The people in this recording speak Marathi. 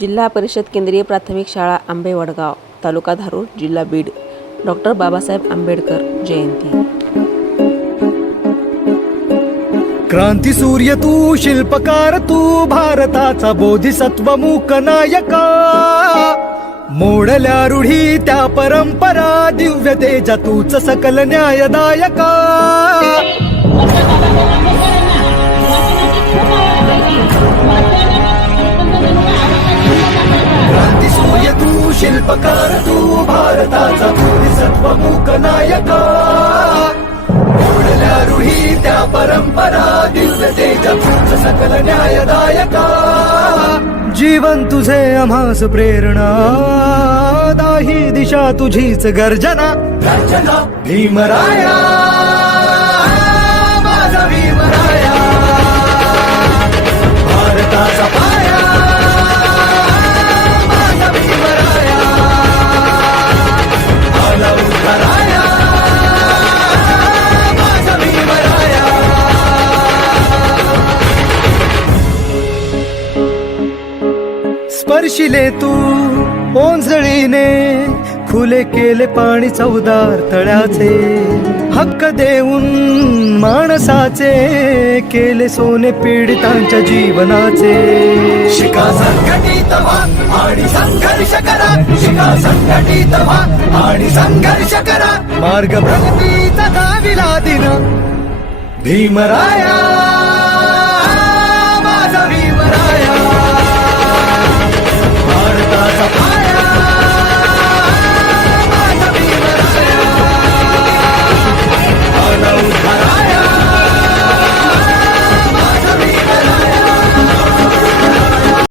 जिल्हा परिषद केंद्रीय प्राथमिक शाळा आंबे वडगाव, तालुका धारूर, जिल्हा बीड. डॉक्टर बाबासाहेब आंबेडकर जयंती. क्रांती सूर्य तू, शिल्पकार तू, भारताचा बोधिसत्व मूक नायका. मोडल्या रूढी त्या परंपरा, दिव्य तेजा तूच सकल न्यायदायका. क्रांती सूर्य तू, शिल्पकार तू, भारताचा बोधिसत्व मूक नायका. मोडल्या रूढी त्या परंपरा, दिव्य तेजा तूच सकल न्यायदायका. जीवन तुझे आम्हास प्रेरणा, दाही दिशा तुझीच गर्जना. गर्जना भीमराया, माझा भीमराया, भारताचा पाया, माझा भीमराया, आला उद्धाराया, माझा भीमराया. स्पर्शिले तू ओंजळीने, खुले केले पाणी चौदार तळ्याचे. हक्क देऊन माणसाचे, केले सोने पीडितांच्या जीवनाचे. शिका संघटित व्हा आणि संघर्ष करा, शिका संघटित व्हा आणि संघर्ष करा. मार्ग प्रगतीचा दाविला दिन भीमराया.